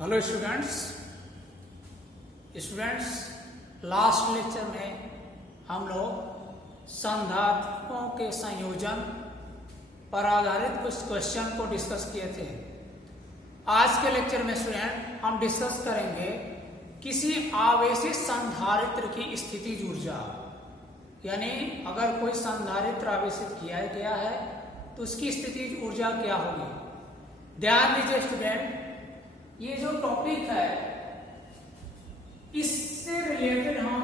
Hello students, last lecture में हम लोग संधारित्रों के संयोजन पर आधारित कुछ क्वेश्चन को डिस्कस किए थे। आज के लेक्चर में स्टूडेंट हम डिस्कस करेंगे किसी आवेशित संधारित्र की स्थितिज ऊर्जा, यानी अगर कोई संधारित्र आवेशित किया गया है तो उसकी स्थितिज ऊर्जा क्या होगी। ध्यान दीजिए स्टूडेंट, ये जो टॉपिक है इससे रिलेटेड हम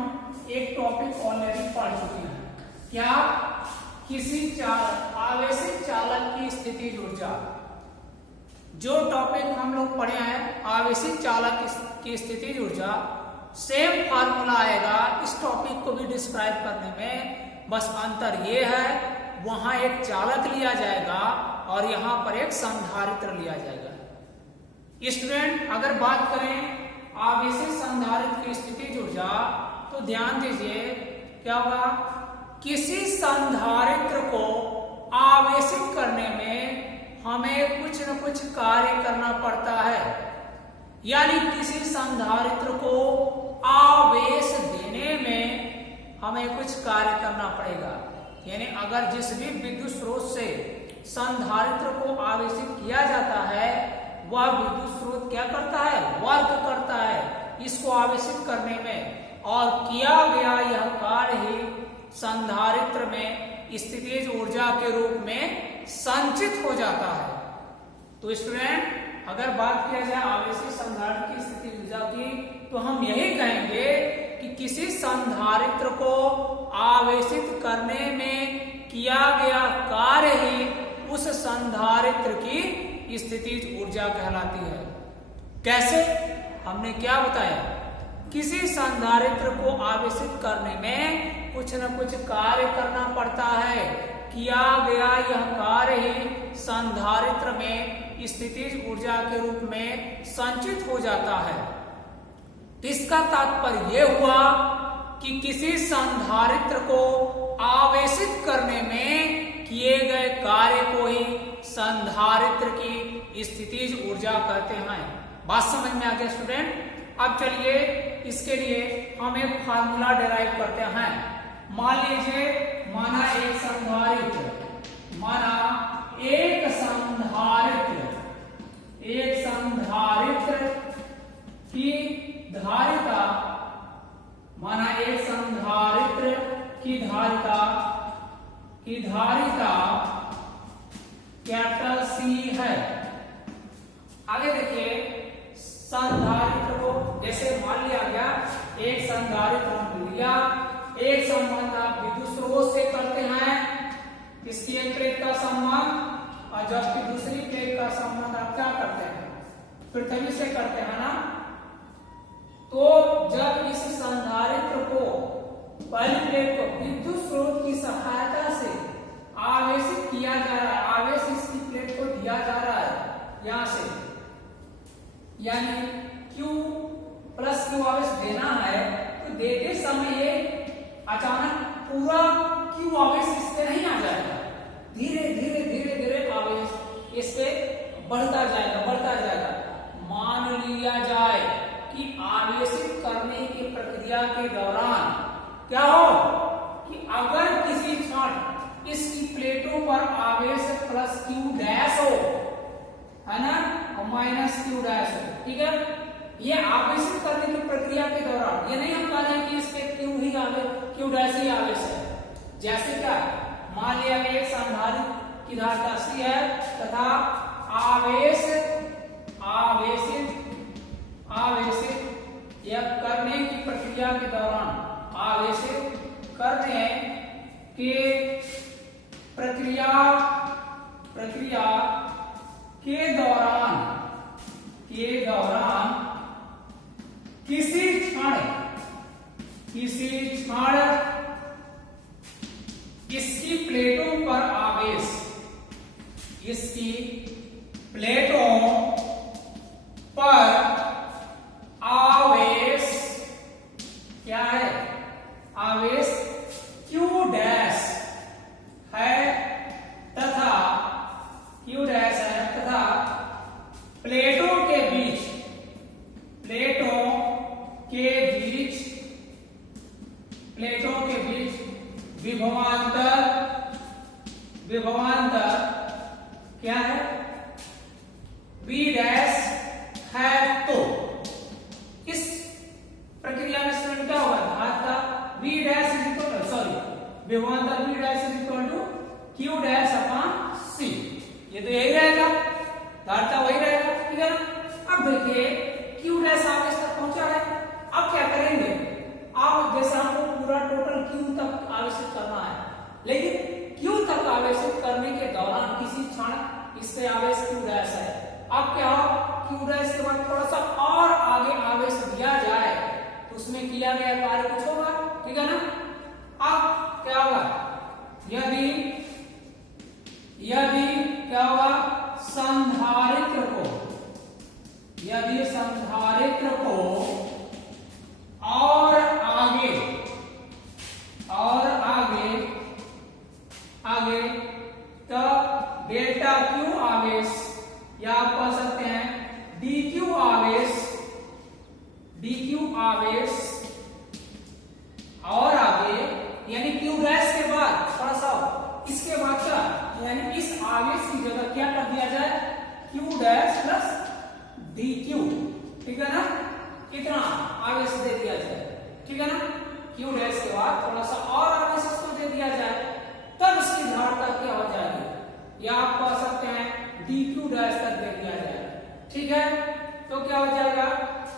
एक टॉपिक ऑलरेडी पढ़ चुके हैं। क्या? किसी आवेशित चालक की स्थितिज ऊर्जा। जो टॉपिक हम लोग पढ़े हैं आवेशित चालक की स्थितिज ऊर्जा, सेम फार्मूला आएगा इस टॉपिक को भी डिस्क्राइब करने में। बस अंतर ये है, वहां एक चालक लिया जाएगा और यहां पर एक संधारित्र लिया जाएगा। स्टूडेंट, अगर बात करें आवेशित संधारित्र की स्थितिज ऊर्जा तो ध्यान दीजिए क्या होगा। किसी संधारित्र को आवेशित करने में हमें कुछ न कुछ कार्य करना पड़ता है, यानी किसी संधारित्र को आवेश देने में हमें कुछ कार्य करना पड़ेगा। यानी अगर जिस भी विद्युत स्रोत से संधारित्र को आवेशित किया जाता है वह विद्युत स्रोत क्या करता है? वर्क करता है इसको आवेशित करने में, और किया गया यह कार्य ही संधारित्र में स्थितिज ऊर्जा के रूप में संचित हो जाता है। तो स्टूडेंट, अगर बात किया जाए आवेशित संधारित्र की स्थितिज ऊर्जा की तो हम यही कहेंगे कि किसी संधारित्र को आवेशित करने में किया गया कार्य ही उस संधारित्र की स्थितिज ऊर्जा कहलाती है। कैसे? हमने क्या बताया, किसी संधारित्र को आवेशित करने में कुछ न कुछ कार्य करना पड़ता है, किया गया यह कार्य ही संधारित्र में स्थितिज ऊर्जा के रूप में संचित हो जाता है। तो इसका तात्पर्य यह हुआ कि किसी संधारित्र को आवेशित करने में किए गए कार्य को ही संधारित्र की स्थितिज ऊर्जा कहते हैं। बात समझ में आ गया स्टूडेंट? अब चलिए इसके लिए हम एक फार्मूला डिराइव करते हैं। मान लीजिए माना एक संधारित्र की धारिता, माना एक संधारित्र की धारिता कैपिटल सी है। आगे देखिए, संधारित्र को जैसे मान लिया गया, एक संधारित्र हमने लिया, एक संबंध आप विद्युत स्रोत से करते हैं, इसकी एक प्लेट का संबंध, और जबकि दूसरी प्लेट का संबंध आप क्या करते हैं? पृथ्वी से करते हैं ना। तो जब इस संधारित्र को, पहली प्लेट को विद्युत स्रोत की सहायता से आवेशित किया जा रहा है, आवेश इसकी प्लेट को दिया जा रहा है यहां से, यानी Q प्लस Q आवेश देना है, तो देते समय ये अचानक पूरा Q आवेश इस पे नहीं आ जाएगा, धीरे धीरे आवेश इस पे बढ़ता जाएगा। मान लिया जाए कि आवेशित करने की प्रक्रिया के दौरान क्या हो कि अगर किसी क्षण इसकी प्लेटों पर आवेश प्लस Q डैश हो, है ना, और माइनस Q डैश हो, ठीक है। ये आवेशित करने की प्रक्रिया के दौरान, ये नहीं हम कह रहे हैं कि इसके Q डैश ही आवेश है। जैसे क्या, मान लिया एक संधारित्र की धारिता C है तथा आवेशित या करने की प्रक्रिया के दौरान, आवेशित करने के प्रक्रिया के दौरान किसी क्षण इसकी प्लेटों पर आवेश, इसकी प्लेटों पर आवेश क्या है? आवेश Q डैश है तथा प्लेटों के बीच V डैश है तो इस प्रक्रिया में स्टूडेंट क्या होगा, घात का V dash is equal to sorry विभवांतर V dash is equal to Q dash upon C। ये तो यही रहेगा, धारता वही रहेगा, ठीक है ना। अब देखिए Q डैश आवेश तक पहुंचा है, अब क्या करेंगे, आप जैसा हमको पूरा टोटल Q तक आवेशित करना है, लेकिन Q तक आवेशित करने के दौरान किसी क्षण इससे आवेश Q डैश है, अब क्या हो, Q डैश के बाद थोड़ा सा और आगे आवेश दिया जाए तो उसमें किया गया कार्य कुछ होगा, ठीक है ना। अब क्या होगा, यदि क्या होगा, संधारित्र को और आगे तो डेल्टा Q आवेश या आप कह सकते हैं dq आवेश और आगे यानी Q डैश के बाद थोड़ा सा इसके बाद क्या, यानी इस आवेश की जगह क्या कर दिया जाए, Q डैश प्लस dq, ठीक है ना, कितना आवेश दे दिया जाए, ठीक है ना। Q डैश के बाद थोड़ा सा और आवेश इसको दे दिया जाए, तब इसकी धारता क्या हो जाएगी, या आप कह सकते हैं dq डैश तक दे दिया जाए, ठीक है। तो क्या हो जाएगा,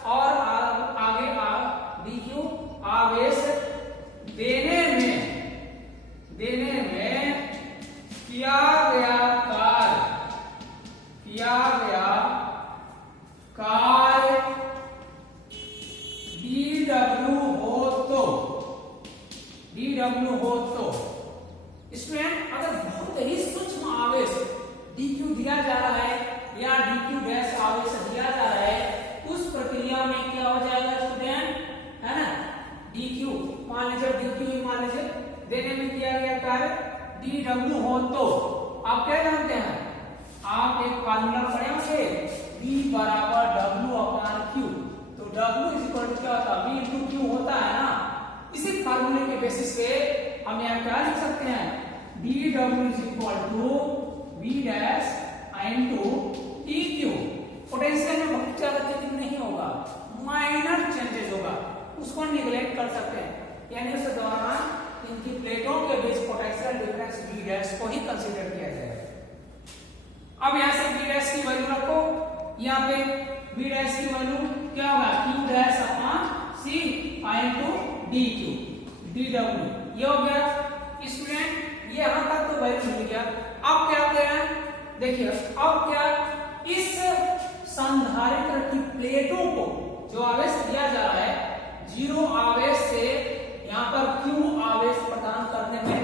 और आगे dq आवेश देने में किया गया कार्य dw हो तो स्टूडेंट अगर बहुत ही सूक्ष्म आवेश dq दिया जा रहा है या dq डैश आवेश दिया जा रहा है, उस प्रक्रिया में क्या हो जाएगा स्टूडेंट, है ना, dq मान लीजिए देने में किया गया कार्य dw हो तो आप क्या जानते हैं, आप एक फार्मूला पढ़े होंगे V बराबर W अपॉन Q, तो W इज इक्वल टू क्या होता है, V इंटू Q होता है ना। इसी फार्मूले के बेसिस पे हम यहाँ क्या लिख सकते हैं, dW is equal to V dash into dQ। Potential में बहुत ज्यादा चेंज नहीं होगा, माइनर चेंजेस होगा, उसको निगलेक्ट कर सकते हैं, यानी उस दौरान इनकी प्लेटों के बीच पोटेंशियल डिफरेंस V डैश को ही कंसीडर किया जाएगा। अब यहाँ से V डैश की वैल्यू रखो, यहाँ पे V डैश की वैल्यू क्या होगा, Q dash upon C into dQ dW, ये हो गया स्टूडेंट। ये यहां तक तो वैल्यू मिल गया। अब क्या करें, देखिए अब क्या, इस संधारित्र की प्लेटों को जो आवेश दिया जा रहा है, 0 आवेश से यहाँ पर Q आवेश प्रदान करने में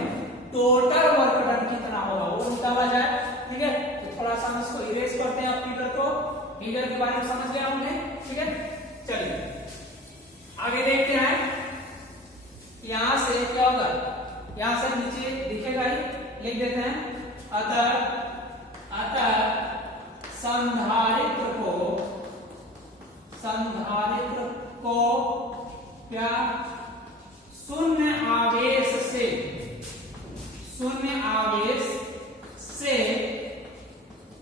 टोटल वर्क डन कितना होगा वो निकाला जाए, ठीक है। तो थोड़ा सा हम इसको इरेज करते हैं, फिगर के बारे में समझ गया हमने, ठीक है। चलिए आगे देखते हैं, यहां से क्या होगा, यहां से नीचे दिखेगा ही, लिख देते हैं, अतः संधारित्र को क्या, शून्य आवेश से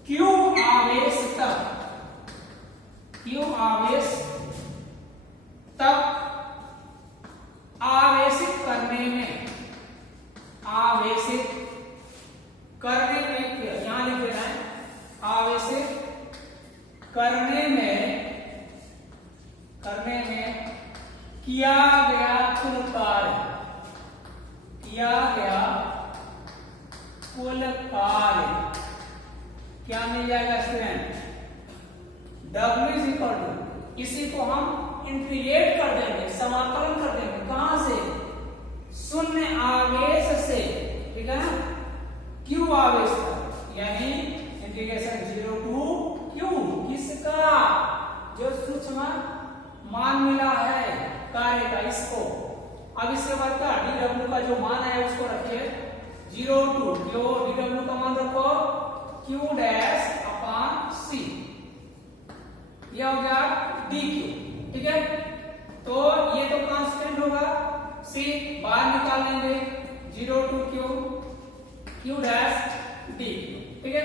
Q आवेश तक आवेशित करने में यहां लिख देना है, आवेशित करने में किया गया कुल कार्य क्या मिल जाएगा student, W is equal to, इसी को हम इंटीग्रेट कर देंगे, समाकलन कर देंगे, कहां से, शून्य आवेश से, ठीक है ना, Q आवेश तक, यानी इंटीग्रेशन 0 टू Q, किसका, जो सूक्ष्म मान मिला है कार्य का, इसको। अब इसके बाद का dW का जो मान है उसको रखिए 0 टू, जो dW का मान रखो Q डैश अपॉन C, यह हो गया dQ, ठीक है। तो ये तो कांस्टेंट होगा, C बाहर निकाल लेंगे, 0 टू Q डैश dQ, ठीक है।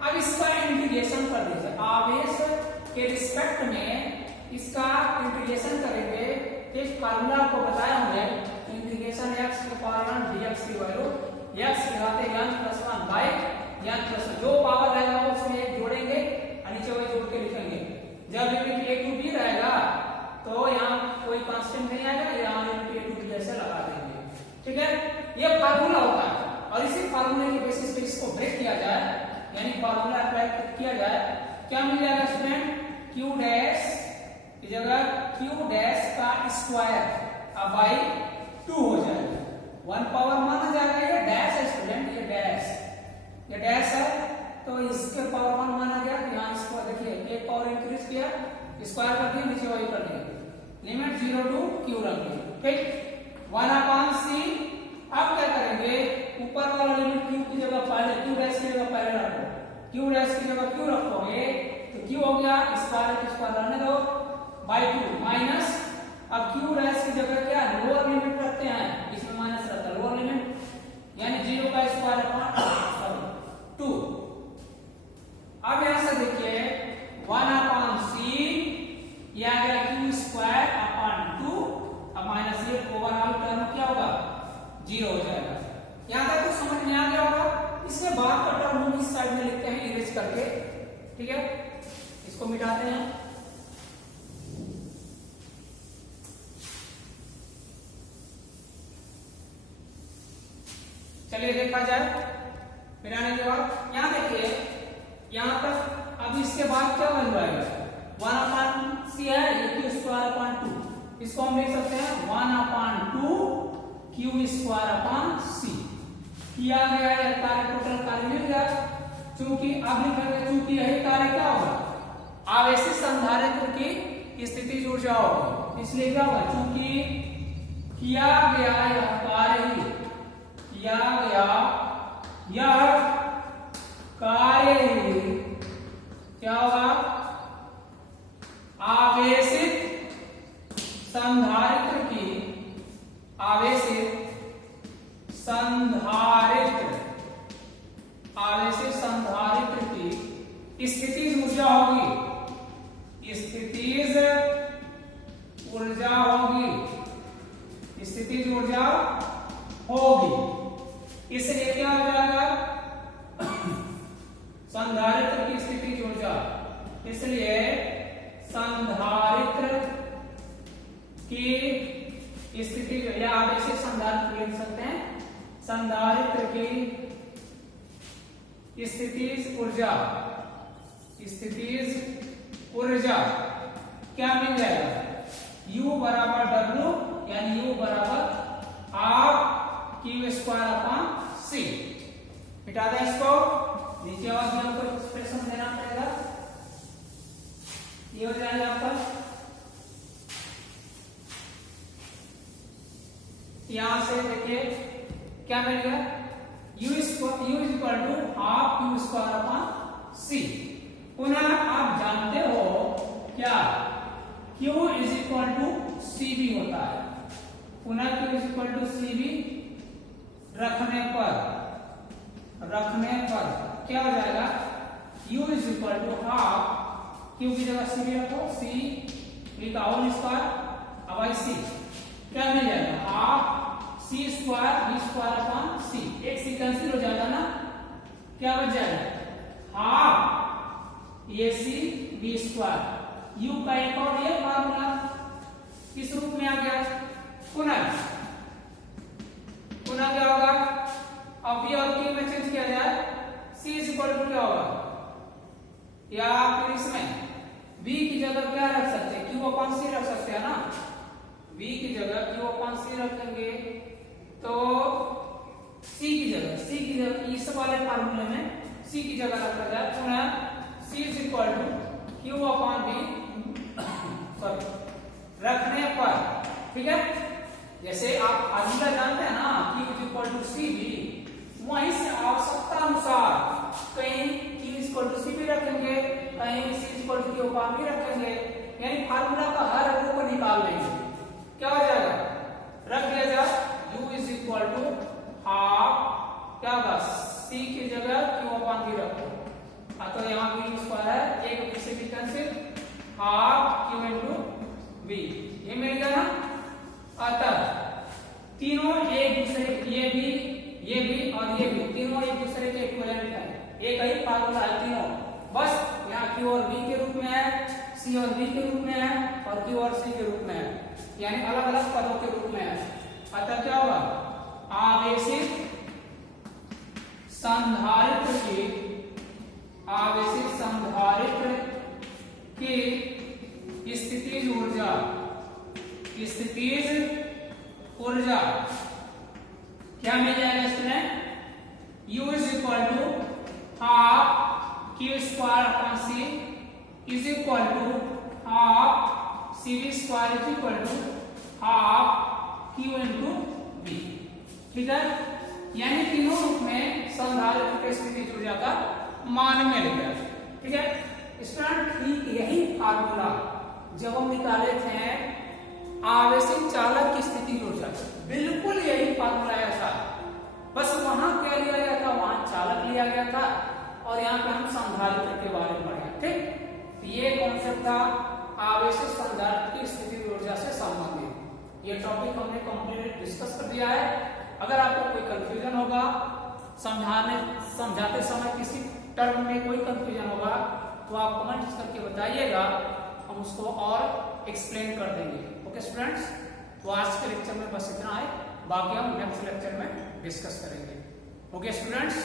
अब इसका इंटीग्रेशन कर कर दीजिए, आवेश के रिस्पेक्ट में इसका इंटीग्रेशन करेंगे। इस फार्मूला को बताया हमने, इंटीग्रेशन x के पावर dx की वैल्यू x लगाते n + 1 बाय n + 1, जो पावर रहेगा उसमें एक जोड़ेंगे और नीचे वही जोड़ के लिखेंगे। जब लिमिट a टू b रहेगा तो यहाँ कोई कांस्टेंट नहीं आएगा, यहाँ लिमिट a टू b ऐसे लगा देंगे। ठीक है, ये फार्मूला होता है और इसी फार्मूले के बेसिस पे इसको ब्रेक किया जाए, यानी फार्मूला अप्लाई किया जाए, क्या मिल जाएगा स्टूडेंट, q डैश की जगह q डैश का स्क्वायर अब बाई 2 हो जाएगा, 1 पावर माना जाएगा। ये डैश है स्टूडेंट, ये डैश है तो इसके पावर 1 माना गया। यहाँ इसको देखिए एक पावर इंक्रीज किया, स्क्वायर कर दिया, नीचे वही कर दिया, लिमिट 0 टू q रख दिया। ठीक, 1/c। अब क्या करेंगे, ऊपर वाला लिमिट q की जगह पहले q डैश की जगह पहले रखो, q डैश की जगह q रखोगे तो q हो गया, स्क्वायर रहने दो बाय 2 माइनस, अब q डैश की जगह क्या लोअर लिमिट रखते हैं, इसमें माइनस रहता है लोअर लिमिट, यानी 0 का स्क्वायर अपॉन 2। अब यहां से देखिए 1/c ये आ गया q स्क्वायर अपॉन 2, अब माइनस ये ओवरऑल टर्म क्या होगा 0 हो जाएगा। यहां तक तो समझ में आ गया होगा। इसके बाद का टर्म हम इस साइड में लिखते हैं इरेज करके। ठीक है, इसको मिटाते हैं। चलिए देखा जाए, मिटाने के बाद यहां देखिए, यहां तक अब इसके बाद क्या बन जाएगा, 1/c है, ये q स्क्वायर अपॉन 2, इसको हम लिख सकते हैं 1/2 q स्क्वायर अपॉन c। किया गया है कार्य, टोटल कार्य मिल गया। चूंकि अब लिखेंगे, चूंकि यही कार्य क्या होगा, आवेशित संधारित्र की स्थिति ऊर्जा होगी, इसलिए क्या होगा, चूंकि किया गया यह कार्य ही, किया गया यह कार्य ही क्या होगा, आवेशित संधारित्र की, आवेशित संधारित्र की स्थितिज ऊर्जा होगी, स्थितिज ऊर्जा होगी, स्थितिज ऊर्जा होगी। इसलिए क्या हो जाएगा, संधारित्र की स्थितिज ऊर्जा, इसलिए संधारित्र की स्थिति जो या आवेशित संधारित्र लिख सकते हैं, संधारित्र की स्थितिज ऊर्जा, स्थितिज ऊर्जा क्या मिल जाएगा, U बराबर W, यानी U बराबर half q square upon c। मिटा दें इसको, नीचे और भी हमको एक्सप्रेशन देना पड़ेगा, ये हो जाएगा आपका, यहां से देखिए क्या मिल गया, u equal to half q square upon c। पुनः आप जानते हो क्या, q is equal to cb होता है, पुनः q is equal to cb रखने पर क्या हो जाएगा, u is equal to half, q की जगह cb रखो, c का होल स्क्वायर अब c क्या मिल जाएगा, half c square b square upon c, एक c कैंसिल हो जाएगा ना, क्या बच जाएगा, half ac b square, u का एक और ये फार्मूला किस रूप में आ गया, पुनः क्या होगा, अब b और q में चेंज किया जाए, c इज इक्वल टू क्या होगा, या फिर इसमें v की जगह क्या रख सकते हैं, q अपॉन c रख सकते हैं ना, v की जगह q अपॉन c रखेंगे तो c की जगह इस वाले फार्मूले में c की जगह रखा जाए, पुनः c is equal to q upon b sorry रखने पर, ठीक है, जैसे आप फार्मूला जानते हैं ना, q is equal to cb, वहीं से आवश्यकता अनुसार कहीं q is equal to cb रखेंगे, कहीं c is equal to q upon b रखेंगे, यानी फार्मूला का हर रो को निकाल लेंगे, क्या हो जाएगा, रख दिया जाए u is equal to half क्या होगा, c की जगह q अपॉन b रखो, तो यहाँ v स्क्वायर है, एक v से भी cancel, half q into v, ये मिल गया ना। अतः तीनों एक दूसरे, ये भी और ये भी तीनों एक दूसरे के इक्विवेलेंट है, एक ही फार्मूला है तीनों, बस यहाँ q और v के रूप में है, c और v के रूप में है और q और c के रूप में है, यानी अलग अलग पदों के रूप में है। अतः क्या होगा, आवेशित संधारित्र की स्थितिज ऊर्जा क्या मिल जाएगा student, U is equal to half q square upon c is equal to half cv square is equal to half q into v। ठीक है, यानी तीनों रूप में संधारित्र की स्थितिज ऊर्जा का मान मिल गया। ठीक है स्टूडेंट, ठीक यही फार्मूला जब हम निकाले थे आवेशित चालक की स्थितिज ऊर्जा, बिल्कुल यही फार्मूला ऐसा, बस वहां क्या लिया गया था, वहां चालक लिया गया था और यहाँ पे हम संधारित्र के बारे में पढ़े। ठीक, ये कॉन्सेप्ट था आवेशित संधारित्र की स्थितिज ऊर्जा से संबंधित। ये टॉपिक हमने कंप्लीट डिस्कस कर दिया है। अगर आपको कोई कंफ्यूजन होगा, समझाते समय किसी टर्म में कोई कंफ्यूजन होगा तो आप कमेंट्स करके बताइएगा, हम उसको और एक्सप्लेन कर देंगे। ओके स्टूडेंट्स, तो आज के लेक्चर में बस इतना है, बाकी हम नेक्स्ट लेक्चर में डिस्कस करेंगे। Okay students.